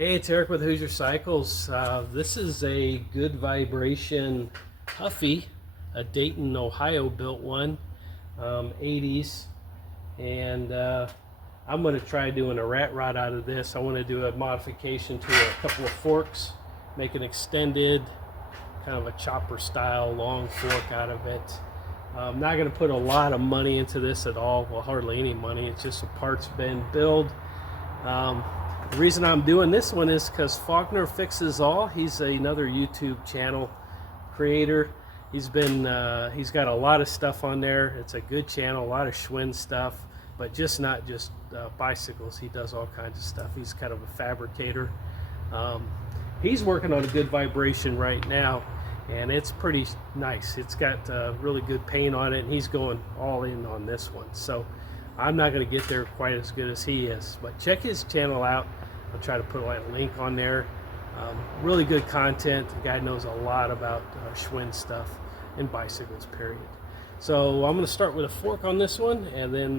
Hey, it's Eric with HoosierCycles. This is a good vibration Huffy, a Dayton, Ohio built one, 80s. And I'm going to try doing a rat rod out of this. I want to do a modification to a couple of forks, make an extended, kind of a chopper style long fork out of it. I'm not going to put a lot of money into this at all, well, hardly any money. It's just a parts bin build. The reason I'm doing this one is because Faulkner Fixes All. He's another YouTube channel creator. He's got a lot of stuff on there. It's a good channel, a lot of Schwinn stuff, but not just bicycles. He does all kinds of stuff. He's kind of a fabricator. He's working on a good vibration right now, and it's pretty nice. It's got really good paint on it, and he's going all in on this one. So I'm not going to get there quite as good as he is, but check his channel out. I'll try to put a link on there. Really good content. The guy knows a lot about Schwinn stuff and bicycles, period. So I'm going to start with a fork on this one and then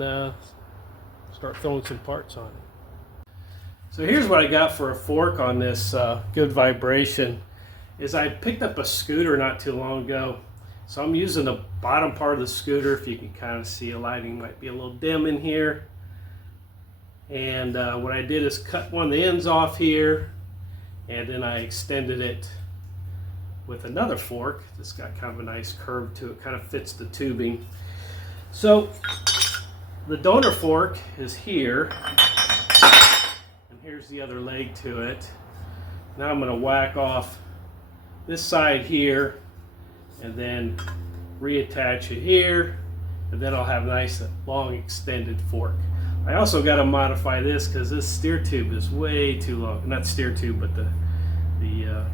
start throwing some parts on it. So here's what I got for a fork on this good vibration. Is I picked up a scooter not too long ago. So I'm using the bottom part of the scooter. If you can kind of see, the lighting might be a little dim in here. And what I did is cut one of the ends off here, and then I extended it with another fork. It's got kind of a nice curve to it, kind of fits the tubing. So the donor fork is here, and here's the other leg to it. Now I'm going to whack off this side here, and then reattach it here, and then I'll have a nice long extended fork. I also got to modify this because this steer tube is way too long. Not steer tube, but the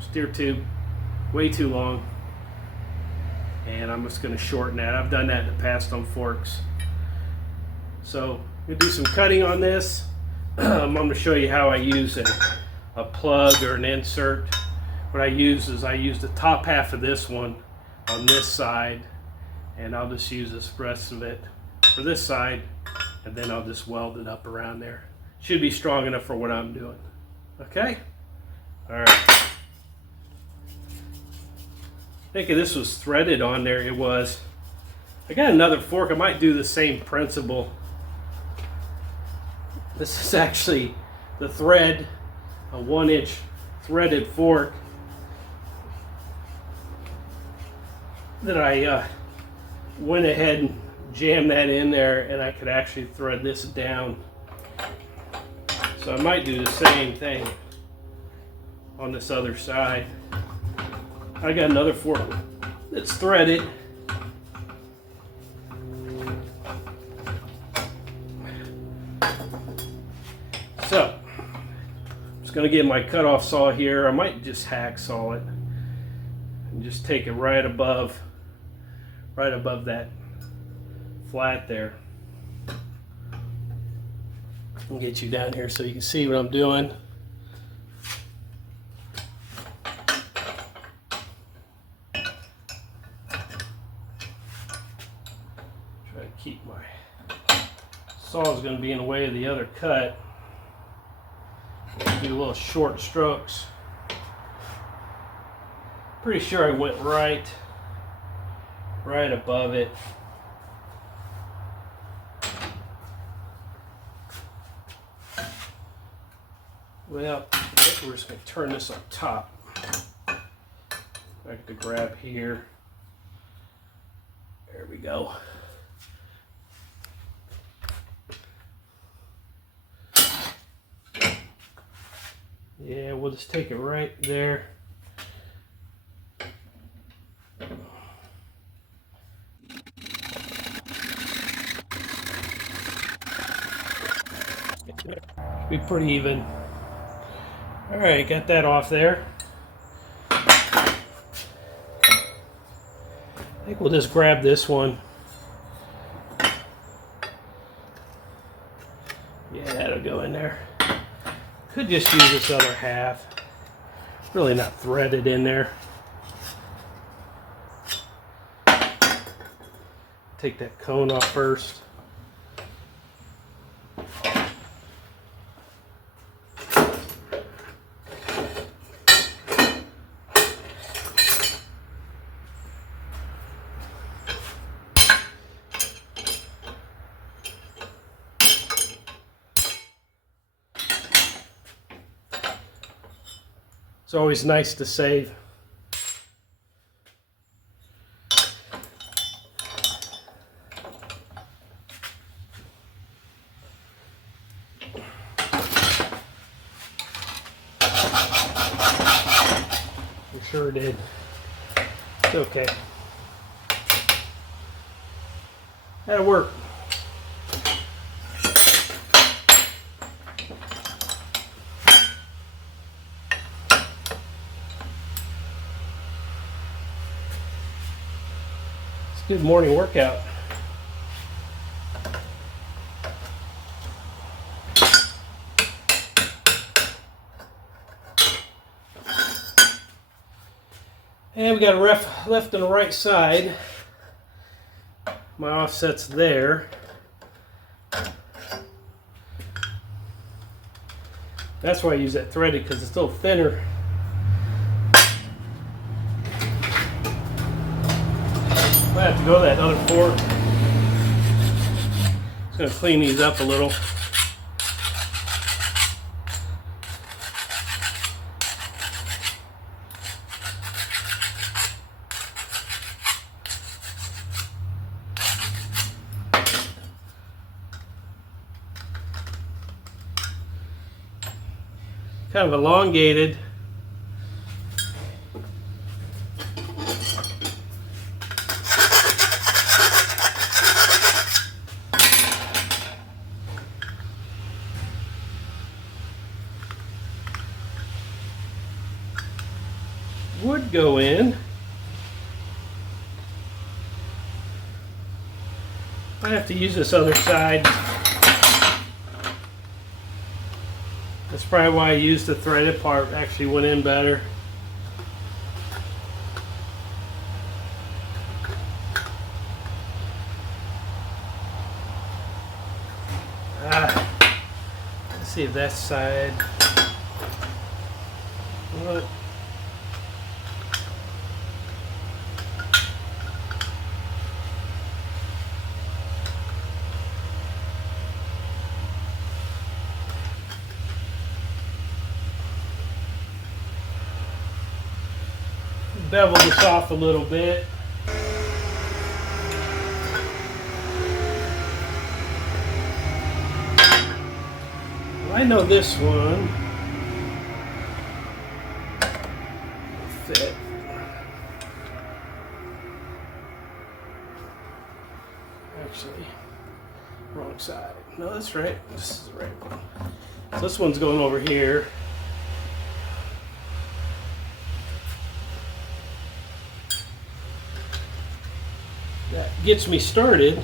steer tube, way too long. And I'm just going to shorten that. I've done that in the past on forks. So I'm going to do some cutting on this. I'm going to show you how I use a plug or an insert. What I use is I use the top half of this one on this side, and I'll just use this rest of it for this side, and then I'll just weld it up around there. Should be strong enough for what I'm doing. Okay? Alright. Thinking this was threaded on there. It was. I got another fork. I might do the same principle. This is actually the thread, a 1-inch threaded fork that I went ahead and jammed that in there, and I could actually thread this down. So I might do the same thing on this other side. I got another fork that's threaded. So I'm just going to get my cutoff saw here. I might just hacksaw it and just take it right above that flat there. I'll get you down here so you can see what I'm doing. Try to keep my saw is going to be in the way of the other cut. Do little short strokes. Pretty sure I went right above it. Well, I think we're just going to turn this on top. I get to grab here. There we go. Yeah, we'll just take it right there. Should be pretty even. Alright, got that off there. I think we'll just grab this one. Yeah, that'll go in there. Could just use this other half. Really not threaded in there. Take that cone off first. It's always nice to save. We sure did. It's okay. That'll work. It's a good morning workout. And we got a left and a right side. My offset's there. That's why I use that threaded, because it's a little thinner. I have to go that other fork. Just gonna clean these up a little. Kind of elongated. Would go in. I have to use this other side. That's probably why I used the threaded part. Actually went in better. Let's see if that side. What? Bevel this off a little bit. Well, I know this one will fit. Actually, wrong side. No, that's right. This is the right one. So this one's going over here. That gets me started.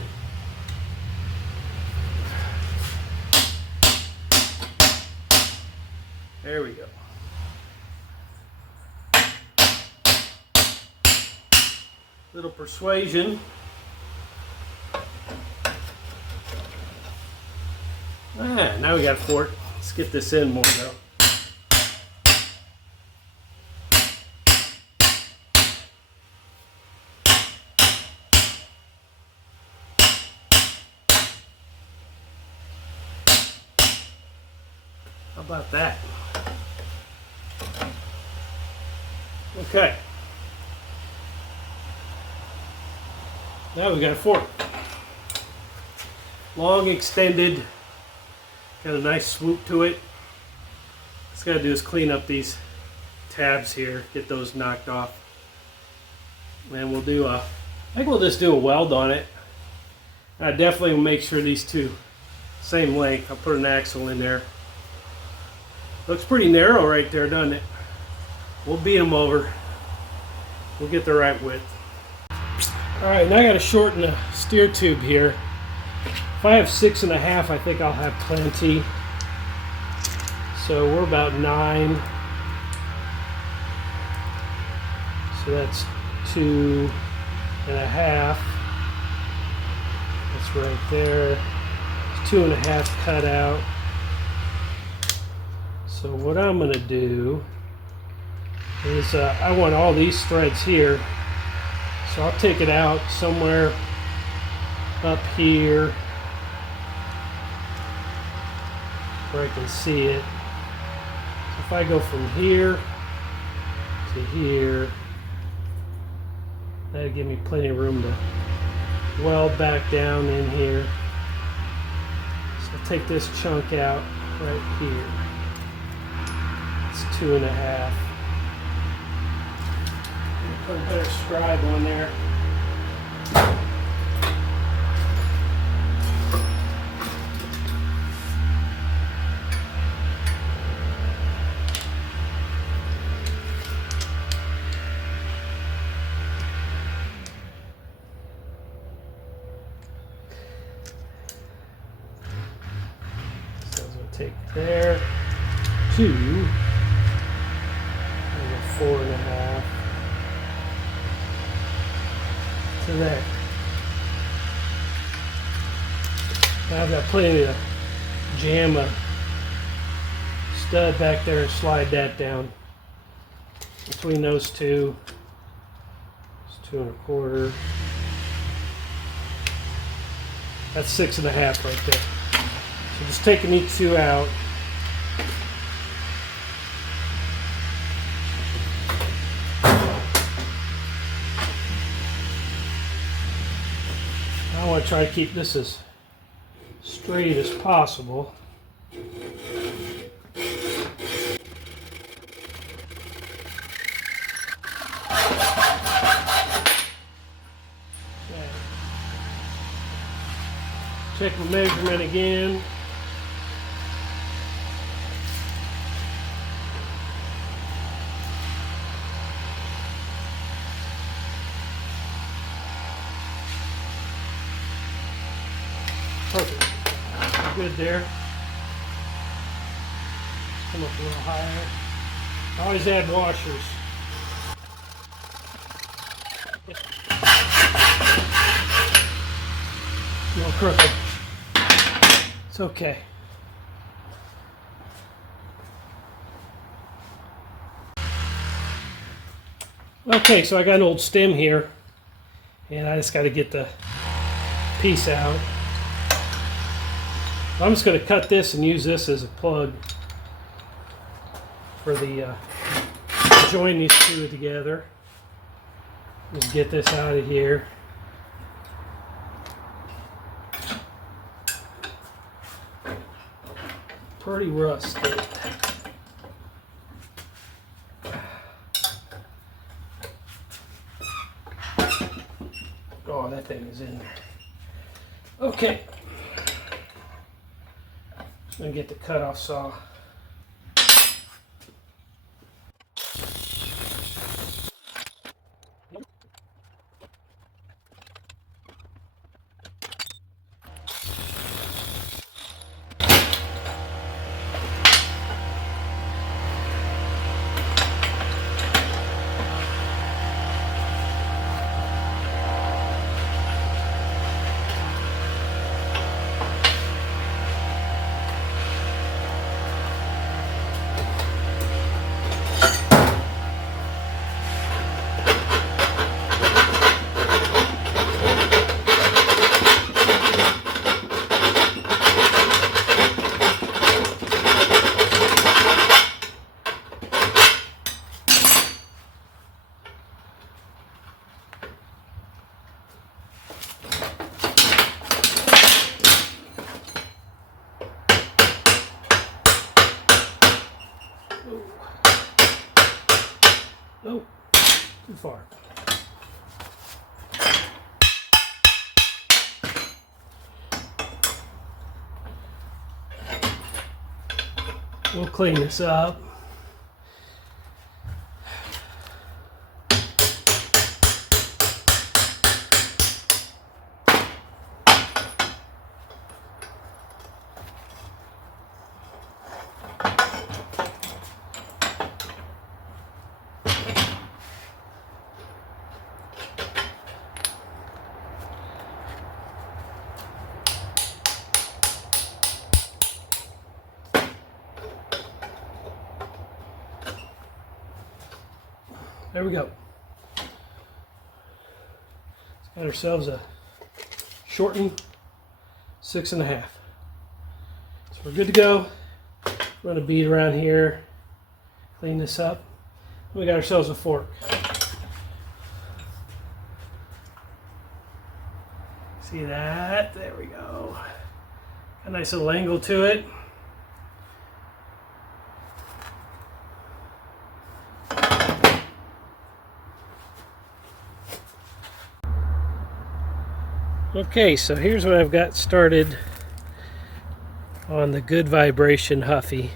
There we go. Little persuasion. Now we got a fork. Let's get this in more though. How about that? Okay. Now we got a fork. Long, extended, got a nice swoop to it. What's got to do is clean up these tabs here, get those knocked off. And we'll do I think we'll just do a weld on it. I definitely will make sure these two same length. I'll put an axle in there. Looks pretty narrow right there, doesn't it? We'll beat them over. We'll get the right width. Alright, now I got to shorten the steer tube here. If I have 6.5, I think I'll have plenty. So we're about 9. So that's 2.5. That's right there. It's 2.5 cut out. So what I'm going to do is I want all these threads here. So I'll take it out somewhere up here where I can see it. So if I go from here to here. That'll give me plenty of room to weld back down in here. So I'll take this chunk out right here. It's 2.5. Put a better scribe on there. Take there, 2, and a 4.5 to there. Now I've got plenty to jam a stud back there and slide that down between those two. It's 2.25. That's 6.5 right there. So just taking these two out. I want to try to keep this as straight as possible. Okay. Check my measurement again. Perfect. Good there. Come up a little higher. I always add washers. A little crooked. It's okay. Okay, so I got an old stem here, and I just got to get the piece out. I'm just going to cut this and use this as a plug for the join these two together. Just get this out of here. Pretty rusted. Oh, that thing is in there. Okay. I'm going to get the cutoff saw. Oh, too far. We'll clean this up. There we go. Let's got ourselves a shortened 6.5. So we're good to go. Run a bead around here, clean this up. We got ourselves a fork. See that? There we go. A nice little angle to it. Okay, so here's what I've got started on the Good Vibration Huffy.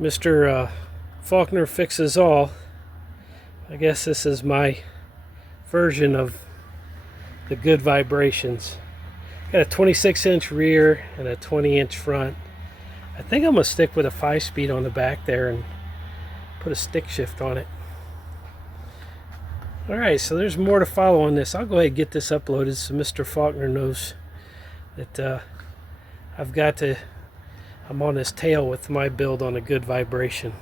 Mr. Faulkner Fixes All. I guess this is my version of the Good Vibrations. Got a 26-inch rear and a 20-inch front. I think I'm going to stick with a 5-speed on the back there and put a stick shift on it. Alright, so there's more to follow on this. I'll go ahead and get this uploaded so Mr. Faulkner knows that I'm on his tail with my build on a Good Vibration.